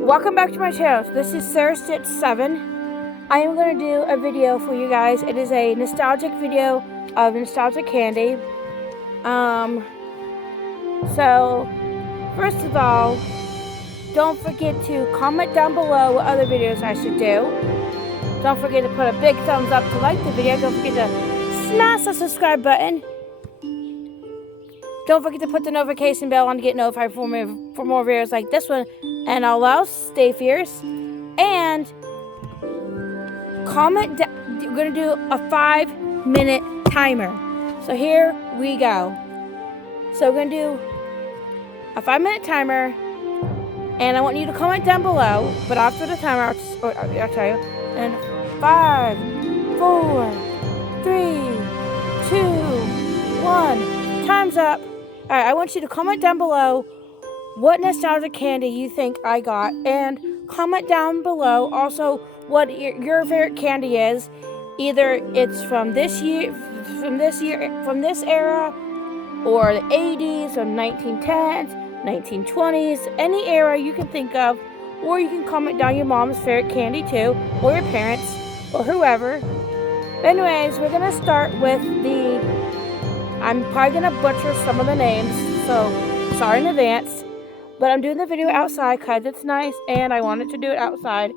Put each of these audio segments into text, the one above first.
Welcome back to my channel. So this is Sarah Stitch 7. I am going to do a video for you guys. It is a nostalgic video of nostalgic candy. So first of all, don't forget to comment down below what other videos I should do. Don't forget to put a big thumbs up to like the video. Don't forget to smash the subscribe button. Don't forget to put the notification bell on to get notified for more videos like this one. And all else, stay fierce. And comment down. We're going to do a 5-minute timer. So here we go. So we're going to do a 5-minute timer. And I want you to comment down below. But after the timer, I'll tell you. And 5, 4, 3, 2, 1. Time's up. Alright, I want you to comment down below what nostalgic candy you think I got, and comment down below also what your favorite candy is. Either it's from this era, or the 80s, or 1910s, 1920s, any era you can think of, or you can comment down your mom's favorite candy too, or your parents, or whoever. Anyways, we're gonna start with I'm probably going to butcher some of the names, so sorry in advance. But I'm doing the video outside because it's nice and I wanted to do it outside.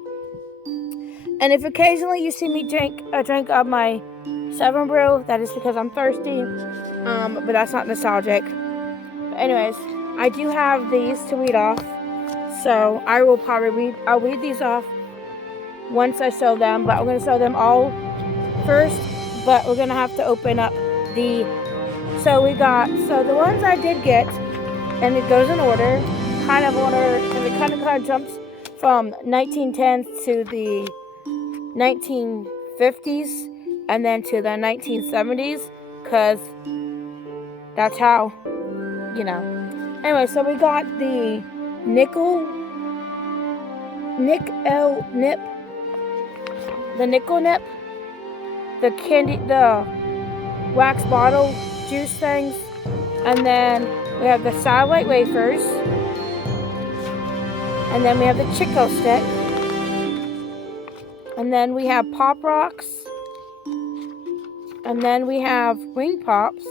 And if occasionally you see me drink a drink of my 7 Brew, that is because I'm thirsty. But that's not nostalgic. But anyways, I do have these to read off. So I will probably I'll read these off once I sew them. But I'm going to sew them all first. But we're going to have to open up so the ones I did get, and it goes in order, and it kind of jumps from 1910s to the 1950s, and then to the 1970s, because that's how, Anyway, so we got the Nickel Nip, the candy, the wax bottle juice things, and then we have the satellite wafers, and then we have the Chico stick, and then we have Pop Rocks, and then we have Ring Pops,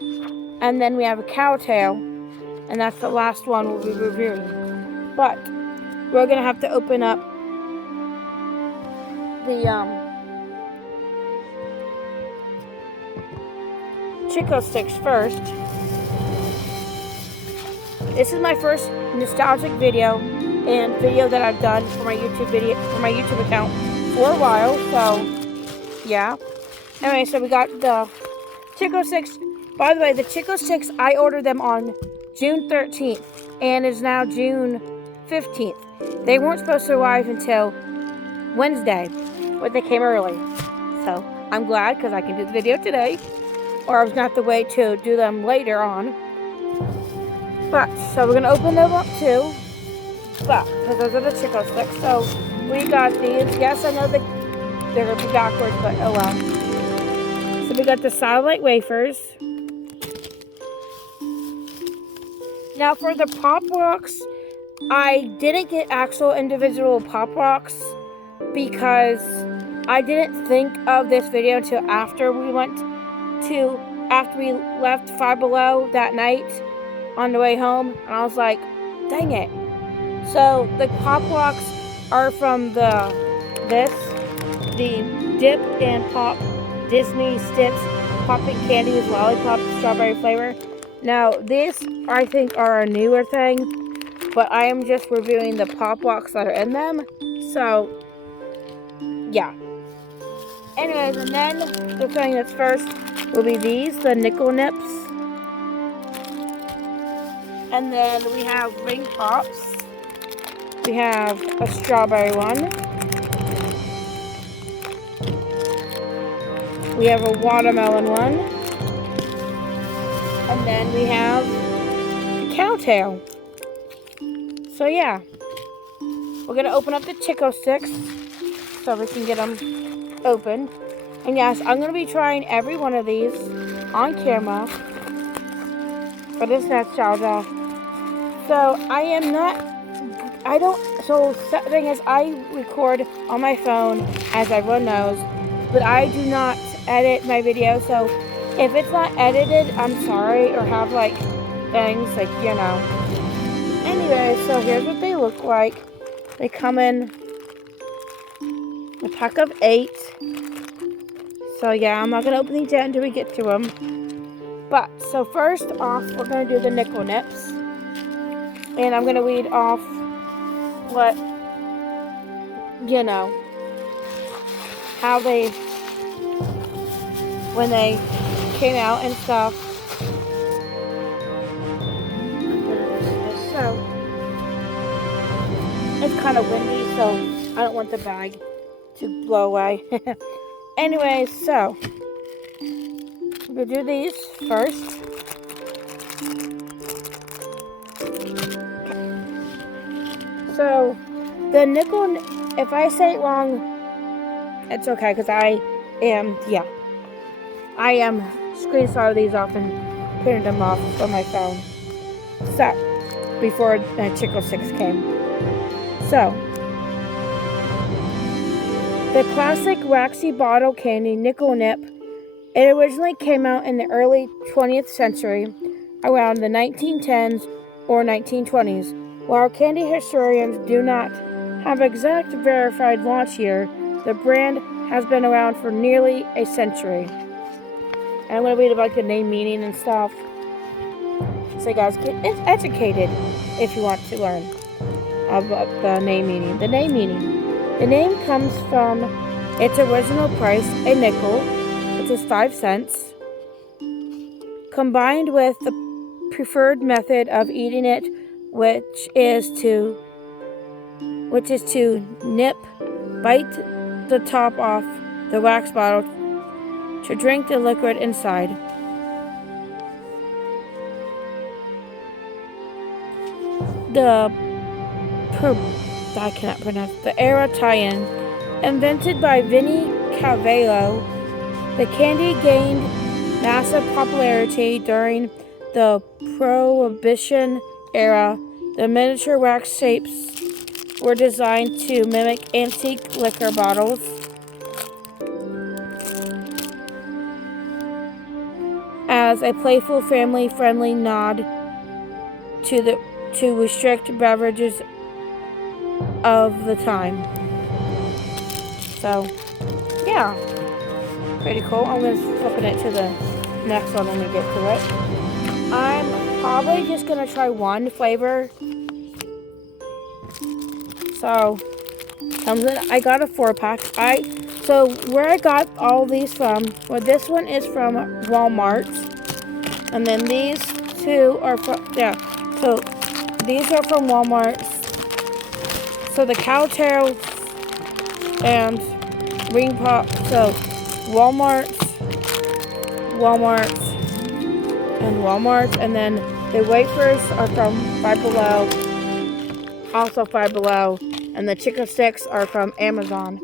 and then we have a Cowtail, and that's the last one we'll be reviewing. But we're gonna have to open up the Chico sticks first. This is my first nostalgic video that I've done for my YouTube account for a while, so yeah. Anyway, so we got the Chico sticks. By the way, the Chico sticks, I ordered them on June 13th, and it's now June 15th. They weren't supposed to arrive until Wednesday, but they came early. So I'm glad because I can do the video today. Or I was going to have to wait to do them later on. But, so we're going to open them up too. But, because those are the Chico sticks. So, we got these. Yes, I know they're going to be backwards, but oh well. So, we got the satellite wafers. Now, for the Pop Rocks, I didn't get actual individual Pop Rocks because I didn't think of this video until after we left Five Below that night on the way home, and I was like, dang it. So the Pop Rocks are from the Dip and Pop Disney Stitch Popping Candy with Lollipop strawberry flavor. Now this I think are a newer thing, but I am just reviewing the Pop Rocks that are in them. So yeah. Anyways, and then the thing that's first will be these, the Nickel Nips. And then we have Ring Pops. We have a strawberry one. We have a watermelon one. And then we have a Cowtail. So yeah. We're going to open up the Chico sticks so we can get them open. And yes, I'm going to be trying every one of these on camera for this nostalgia. So I am not I don't. So the thing is, I record on my phone, as everyone knows, but I do not edit my video. So if it's not edited, I'm sorry, or have like things like Anyway, so here's what they look like. They come in a pack of 8. So yeah, I'm not gonna open these yet until we get to them. But so first off, we're gonna do the nickel nips, and I'm gonna read off what how they when they came out and stuff. So it's kind of windy, so I don't want the bag to blow away. Anyway, so we'll do these first. So the nickel, if I say it wrong, it's okay, because I am screenshotting these off and printed them off on my phone. So before Chickle 6 came. So the classic waxy bottle candy nickel nip. It originally came out in the early 20th century, around the 1910s or 1920s. While candy historians do not have exact verified launch year, the brand has been around for nearly a century. And I'm going to read about the name meaning and stuff, so you guys get educated if you want to learn about the name meaning. The name meaning. The name comes from its original price, a nickel, which is 5 cents, combined with the preferred method of eating it, which is to bite the top off the wax bottle to drink the liquid inside. I cannot pronounce the era tie-in, invented by Vinnie Cavallo. The candy gained massive popularity during the Prohibition era. The miniature wax shapes were designed to mimic antique liquor bottles. As a playful, family-friendly nod to restrict beverages of the time. So, yeah, pretty cool. I'm going to flip it to the next one when we get to it. I'm probably just going to try one flavor. So, I got a 4-pack. So where I got all these from, well, this one is from Walmart. And then these two are from, so these are from Walmart. So the Cowtails and Ring Pop, so Walmart, and then the wafers are from Five Below, also Five Below, and the Chicken Sticks are from Amazon.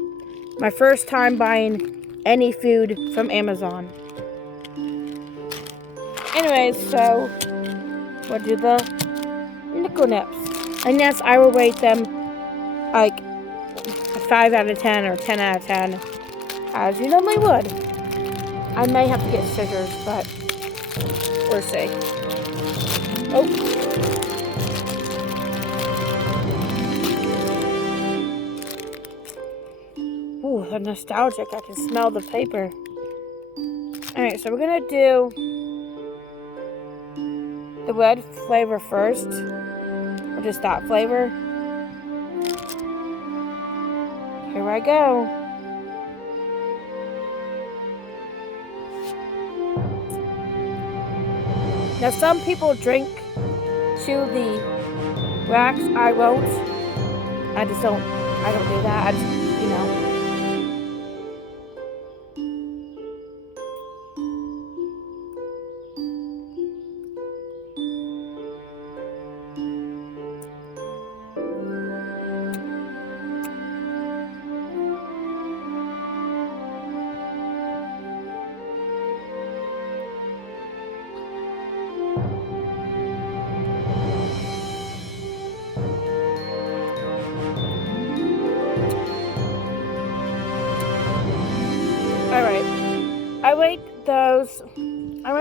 My first time buying any food from Amazon. Anyways, so we'll do the nickel nips. And yes, I will rate them like a 5 out of 10 or 10 out of 10, as you normally would. I may have to get scissors, but we'll see. Oh. Ooh, they're nostalgic. I can smell the paper. Alright, so we're gonna do the red flavor first. Or just that flavor. Here I go. Now some people chew the wax. I won't. I don't do that. I just,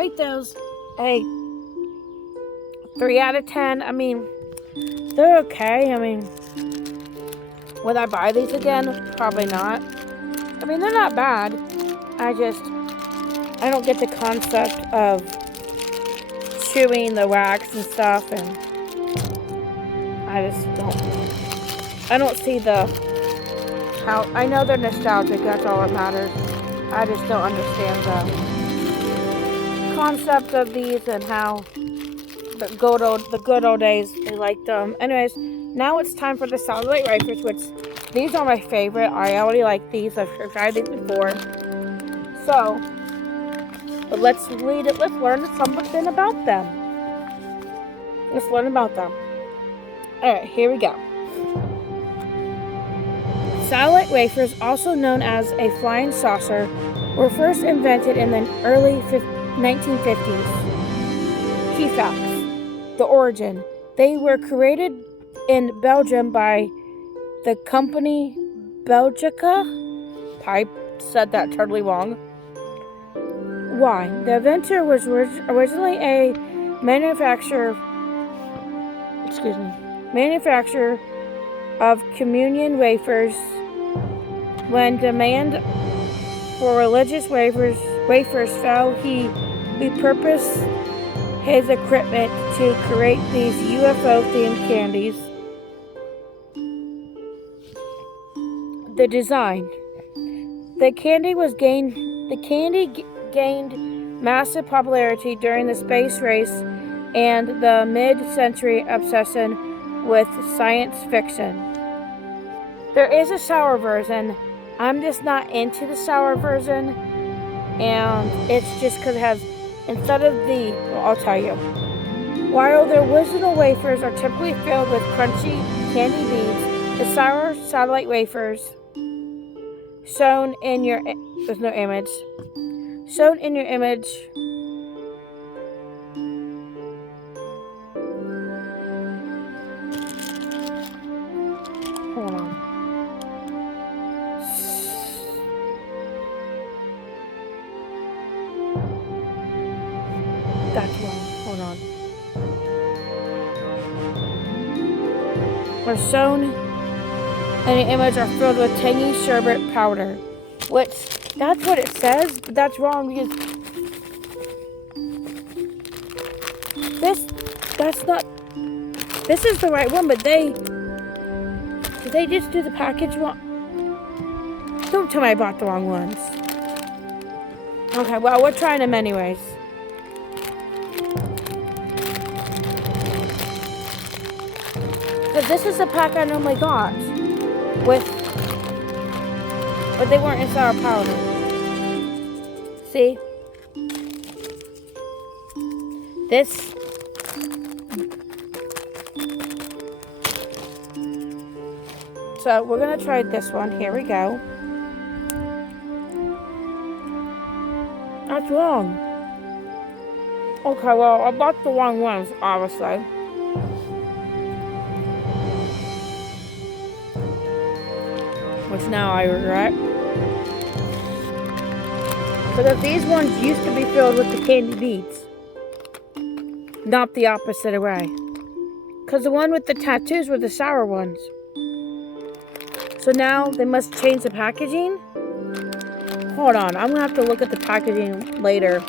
rate those a 3 out of 10. I mean, they're okay. I mean, would I buy these again? Probably not. I mean, they're not bad. I don't get the concept of chewing the wax and stuff, and I don't see how, I know they're nostalgic, that's all that matters. I just don't understand the concept of these and how the good old days, they liked them. Anyways, now it's time for the Satellite Wafers, which these are my favorite. I already like these. I've tried these before. So, but let's read it. Let's learn something about them. Let's learn about them. Alright, here we go. Satellite wafers, also known as a flying saucer, were first invented in the early 1950s. Key facts. The origin. They were created in Belgium by the company Belgica. I said that totally wrong. Why? The inventor was originally a manufacturer of communion wafers. When demand for religious wafers fell, he repurposed his equipment to create these UFO-themed candies. The design. The candy gained massive popularity during the space race and the mid-century obsession with science fiction. There is a sour version. I'm just not into the sour version, and it's just because it has, I'll tell you. While the original wafers are typically filled with crunchy candy beads, the sour satellite wafers shown in your image. Hold on. That's wrong. Hold on. Are shown in the image are filled with tangy sherbet powder, which that's what it says, but that's wrong because this is the right one, but did they just do the package wrong? Don't tell me I bought the wrong ones. Okay, well, we're trying them anyways. But this is the pack I normally got but they weren't in sour powder. See? This. So we're gonna try this one. Here we go. That's wrong. Okay, well, I bought the wrong ones, obviously. Which now I regret. But these ones used to be filled with the candy beads. Not the opposite way. Because the one with the tattoos were the sour ones. So now they must change the packaging? Hold on, I'm going to have to look at the packaging later.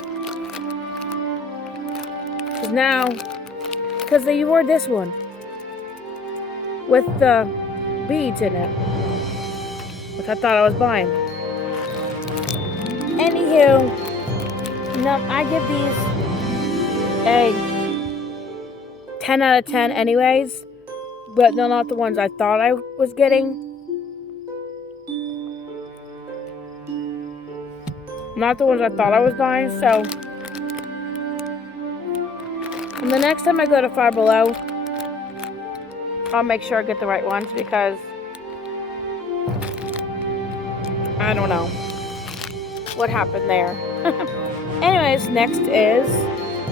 Because they wore this one. With the beads in it. Which I thought I was buying. Anywho, I give these a 10 out of 10 anyways. But they're not the ones I thought I was getting. Not the ones I thought I was buying, so. And the next time I go to Five Below, I'll make sure I get the right ones because I don't know what happened there. Anyways, next is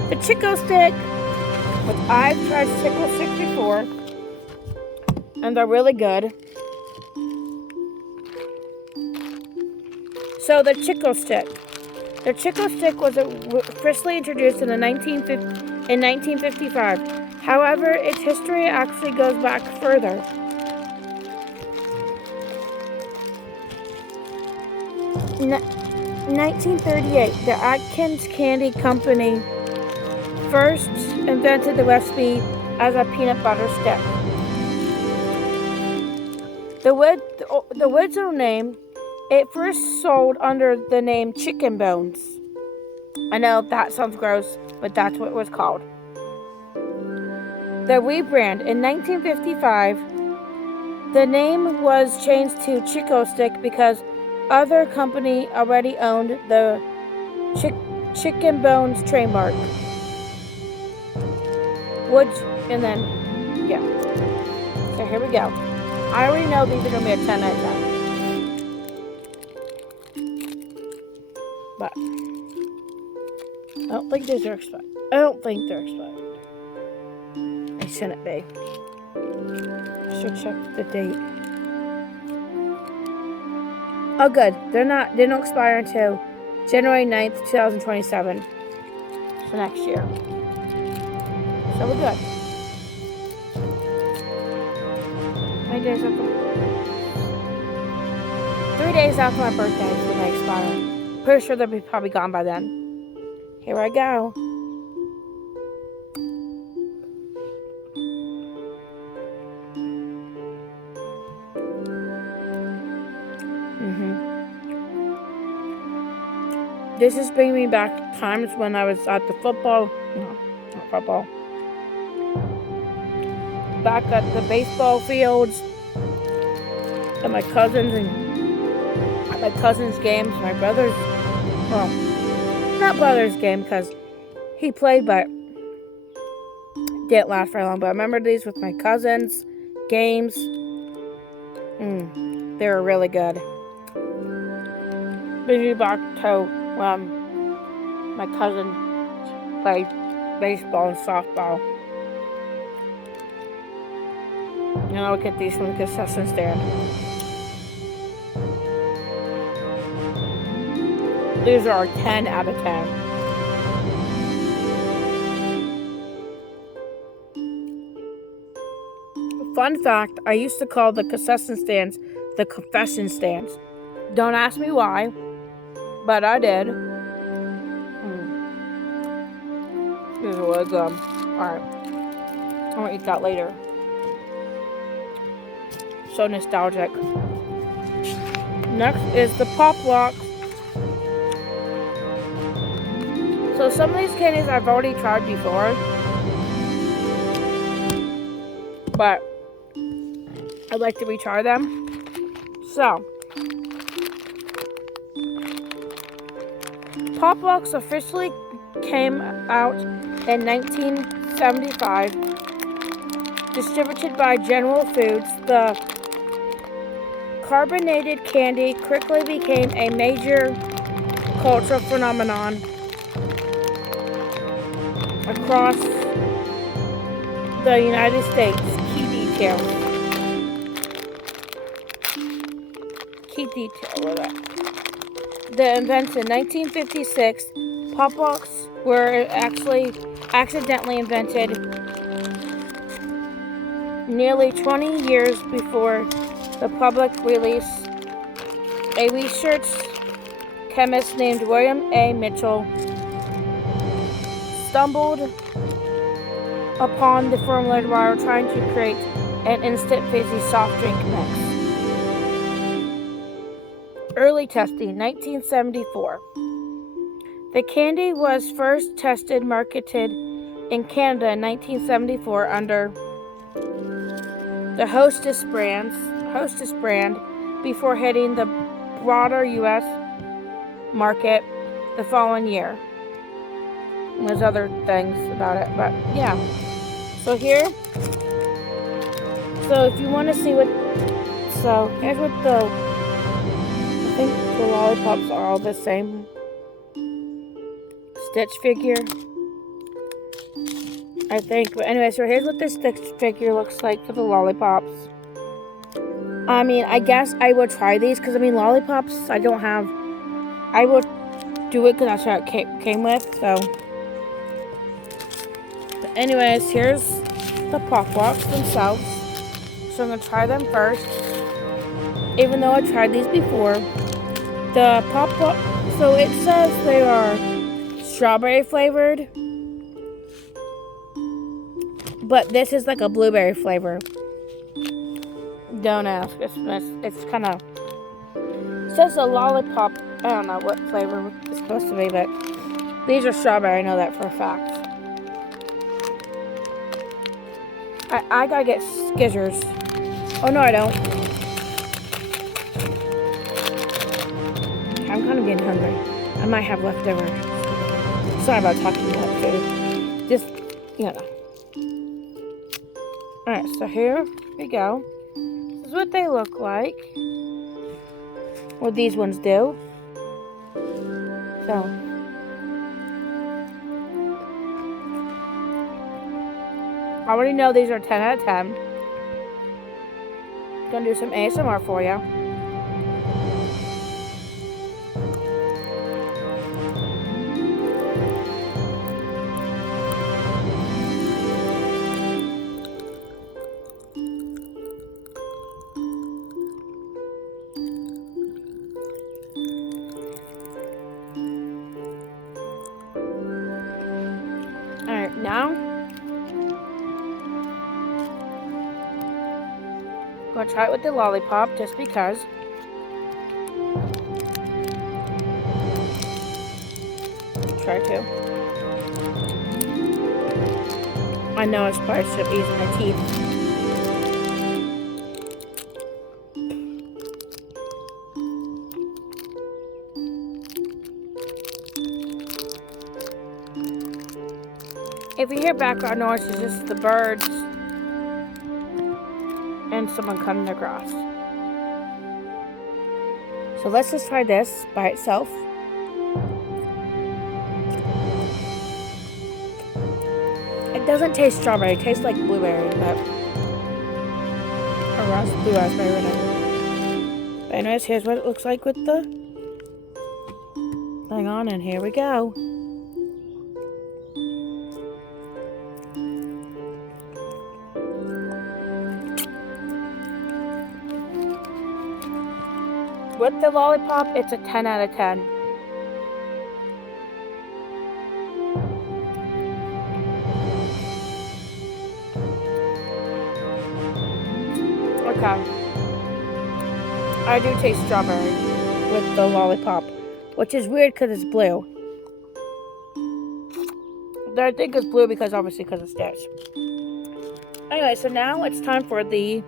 the Chick-O-Stick, which I've tried Chick-O-Stick before, and they're really good. So the Chick-O-Stick. The Chico Stick was officially introduced in 1955. However, its history actually goes back further. 1938, the Atkins Candy Company first invented the recipe as a peanut butter stick. The original name, it first sold under the name Chicken Bones. I know that sounds gross, but that's what it was called. The rebrand in 1955, the name was changed to Chico Stick because other company already owned the Chicken Bones trademark. So here we go. I already know these are going to be a 10 out of 10. But I don't think these are expired. I don't think they're expired. They shouldn't be. I should check the date. Oh, good. They don't expire until January 9th, 2027. So next year. So we're good. 3 days after my birthday is when they expire. Pretty sure they'll be probably gone by then. Here I go. This is bringing me back to times when I was at the back at the baseball fields, at my cousins games, my brother's, well, not brother's game because he played but didn't last very long, but I remember these with my cousins, games, they were really good. Brings me back to my cousin played baseball and softball. And I'll get these from the concession stand. These are 10 out of 10. Fun fact, I used to call the concession stands the confession stands. Don't ask me why, but I did. These are really good. Alright. I'm gonna eat that later. So nostalgic. Next is the Pop Rocks. So some of these candies I've already tried before, but I'd like to retry them. So, Pop Rocks officially came out in 1975, distributed by General Foods. The carbonated candy quickly became a major cultural phenomenon across the United States. Key detail of that. The invention in 1956, Pop Rocks were actually accidentally invented nearly 20 years before the public release. A research chemist named William A. Mitchell stumbled upon the formula while trying to create an instant fizzy soft drink mix. Early testing, 1974. The candy was first tested marketed in Canada in 1974 under the Hostess brand before hitting the broader U.S. market the following year. And there's other things about it, but yeah. So here, so if you want to see here's what I think the lollipops are all the same Stitch figure, I think. But anyway, so here's what this Stitch figure looks like for the lollipops. I mean, I guess I will try these because, I mean, lollipops, I will do it because that's what it came with. So, but anyways, here's the Pop Rocks themselves. So I'm gonna try them first. Even though I tried these before, the Pop Rock. So it says they are strawberry flavored, but this is like a blueberry flavor. Don't ask. It's kind of. It says a lollipop. I don't know what flavor it's supposed to be, but these are strawberry. I know that for a fact. I gotta get Skizzers. Oh no, I don't. I'm kind of getting hungry. I might have leftover. Sorry about talking about food. Just, you know. Alright, so here we go. This is what they look like. What these ones do. So. I already know these are 10 out of 10. Gonna do some ASMR for you. Alright, now I'm gonna try it with the lollipop just because. Try to. I know it's probably should have used my teeth. If you hear background noise, it's just the birds and someone cutting their grass. So let's just try this by itself. It doesn't taste strawberry. It tastes like blueberry, but or blue raspberry, whatever. But anyways, here's what it looks like with the thing on, and here we go. With the lollipop, it's a 10 out of 10. Okay. I do taste strawberry with the lollipop, which is weird because it's blue. I think it's blue because obviously because of stairs. Anyway, so now it's time for the,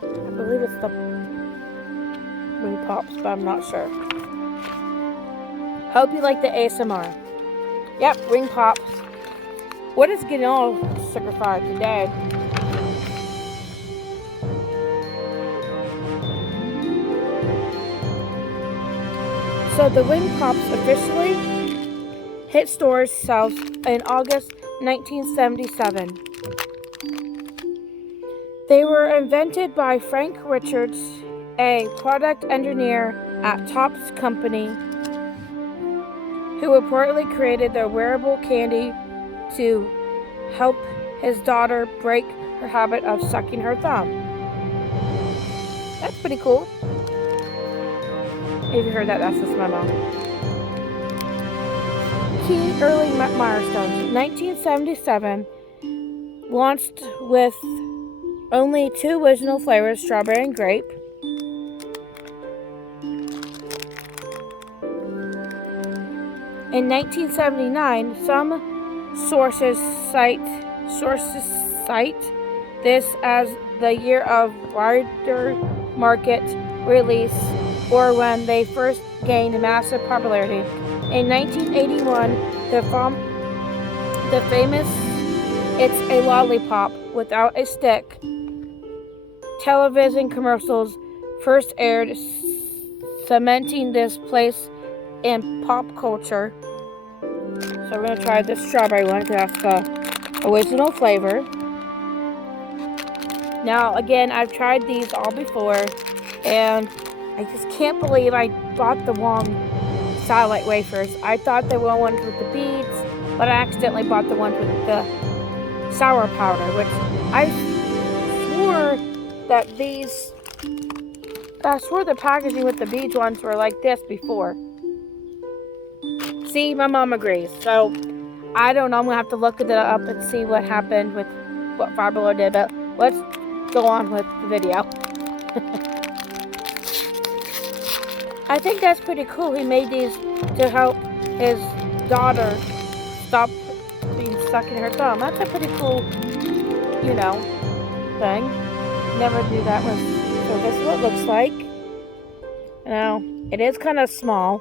I believe it's the Ring Pops, but I'm not sure. Hope you like the ASMR. Yep, Ring Pops. What is getting all sugar-fried today? So the Ring Pops officially hit stores shelves in August 1977. They were invented by Frank Richards, a product engineer at Topps Company, who reportedly created the wearable candy to help his daughter break her habit of sucking her thumb. That's pretty cool. If you heard that, that's just my mom. Key early milestones. 1977 launched with only 2 original flavors, strawberry and grape. In 1979, some sources cite this as the year of wider market release, or when they first gained massive popularity. In 1981, the famous "It's a Lollipop Without a Stick" television commercials first aired, cementing this place in pop culture. So we're going to try this strawberry one because that's the original flavor. Now, again, I've tried these all before, and I just can't believe I bought the wrong satellite wafers. I thought they were ones with the beads, but I accidentally bought the ones with the sour powder, which I swore that these... I swore the packaging with the beads ones were like this before. See, my mom agrees. So, I don't know. I'm going to have to look it up and see what happened with what Five Below did. But let's go on with the video. I think that's pretty cool. He made these to help his daughter stop being stuck in her thumb. That's a pretty cool, you know, thing. Never knew that was. So this is what it looks like. Now, it is kind of small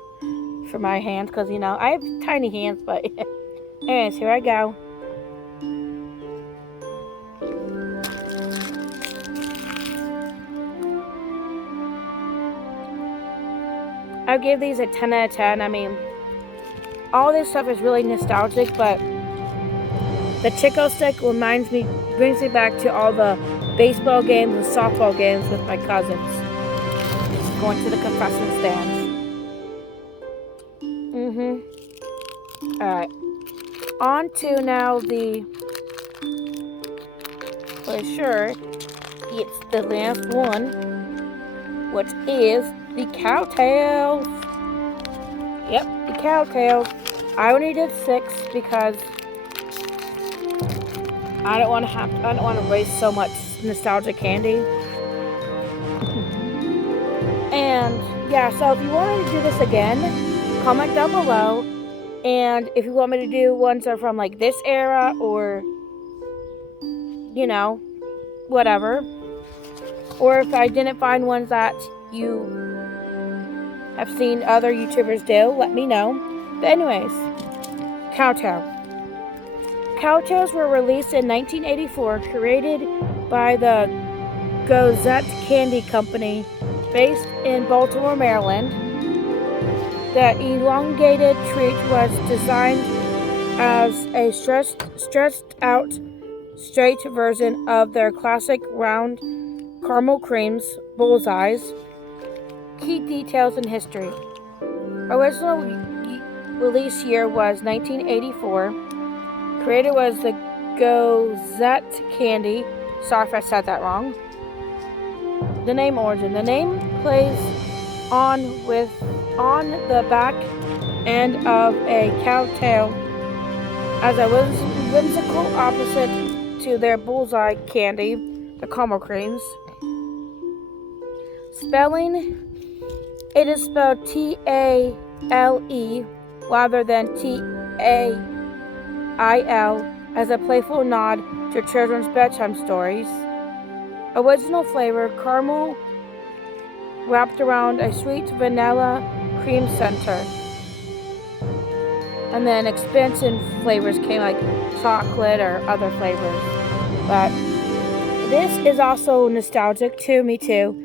for my hands because, you know, I have tiny hands, but anyways, here I go. I'll give these a 10 out of 10. I mean, all this stuff is really nostalgic, but the Chick-O-Stick brings me back to all the baseball games and softball games with my cousins. Just going to the concession stands. Alright. On to now the... For sure, it's the last one, which is the Cowtails. Yep, the Cowtails. I only did 6 because I don't want to waste so much nostalgia candy. And yeah, so if you want me to do this again, comment down below. And if you want me to do ones that are from like this era or, you know, whatever. Or if I didn't find ones that you have seen other YouTubers do, let me know. But anyways, Cowtail. Cowtails were released in 1984, created by the Gozette Candy Company, based in Baltimore, Maryland. The elongated treat was designed as a stretched-out, straight version of their classic round caramel creams, Bullseyes. Key details and history. Original release year was 1984. Creator was the Gozette Candy. Sorry if I said that wrong. The name origin. The name plays on the back end of a cowtail as a whimsical opposite to their Bullseye candy, the caramel creams. Spelling. It is spelled T-A-L-E rather than T-A-I-L as a playful nod to children's bedtime stories. Original flavor, caramel wrapped around a sweet vanilla cream center. And then expansion flavors came like chocolate or other flavors. But this is also nostalgic to me too,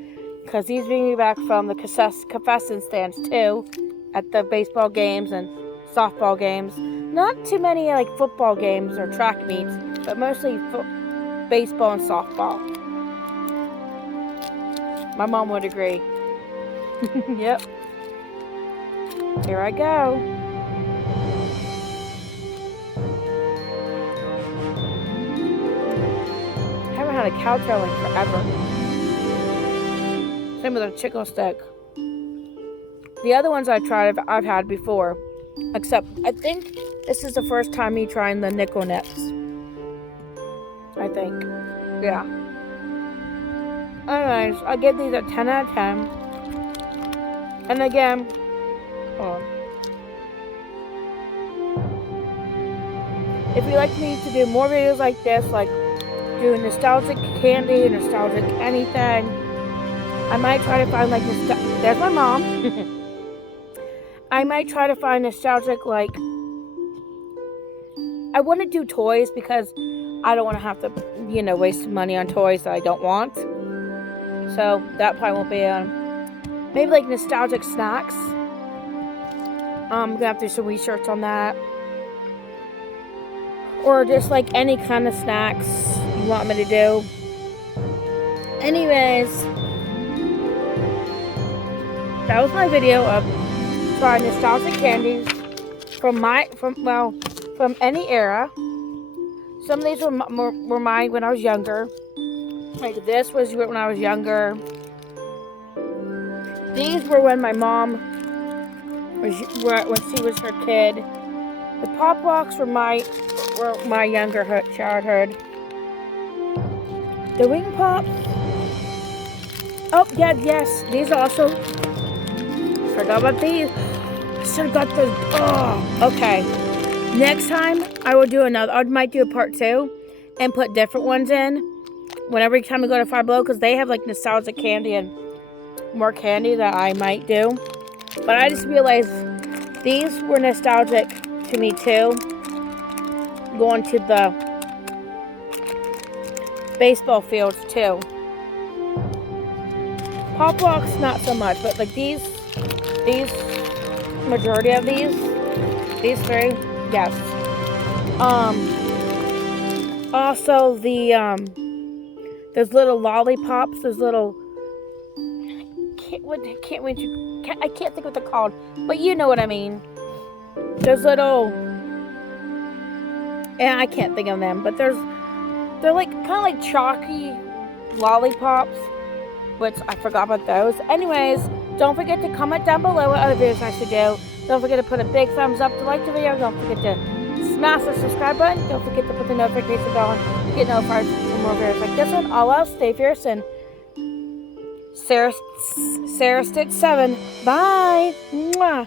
because these bring me back from the concession stands too, at the baseball games and softball games. Not too many like football games or track meets, but mostly baseball and softball. My mom would agree. Yep. Here I go. Haven't had a Cowtail in forever. Same with a Chick-O-Stick. The other ones I tried, I've had before. Except, I think this is the first time me trying the Nickel Nips. I think. Yeah. Anyways, I give these a 10 out of 10. And again, if you'd like me to do more videos like this, like doing nostalgic candy, nostalgic anything, I might try to find like there's my mom. I might try to find nostalgic, like, I want to do toys because I don't want to have to, you know, waste money on toys that I don't want. So that probably won't be maybe like nostalgic snacks. I'm gonna have to do some research on that. Or just like any kind of snacks you want me to do. Anyways, that was my video of try nostalgic candies from any era. Some of these were mine when I was younger. Like this was when I was younger. These were when my mom when she was her kid. The Pop Rocks were my younger childhood. The Wing Pops. Oh yeah, yes. These also. Forgot about these. I still got those. Oh, okay. Next time I will do another. I might do a part 2 and put different ones in. Whenever time we go to Five Below, because they have like nostalgic candy and more candy that I might do. But I just realized these were nostalgic to me too. Going to the baseball fields too. Pop Rocks not so much, but like these majority of these three, yes. Also those little lollipops, those little I can't think what they're called, but you know what I mean. Those little, and I can't think of them, but they're like kind of like chalky lollipops, which I forgot about those. Anyways, don't forget to comment down below what other videos I should do. Don't forget to put a big thumbs up to like the video. Don't forget to smash the subscribe button. Don't forget to put the notification bell on to get notified for more videos like this one. All else, stay fierce and Sarah Stitch 7. Bye. Mwah.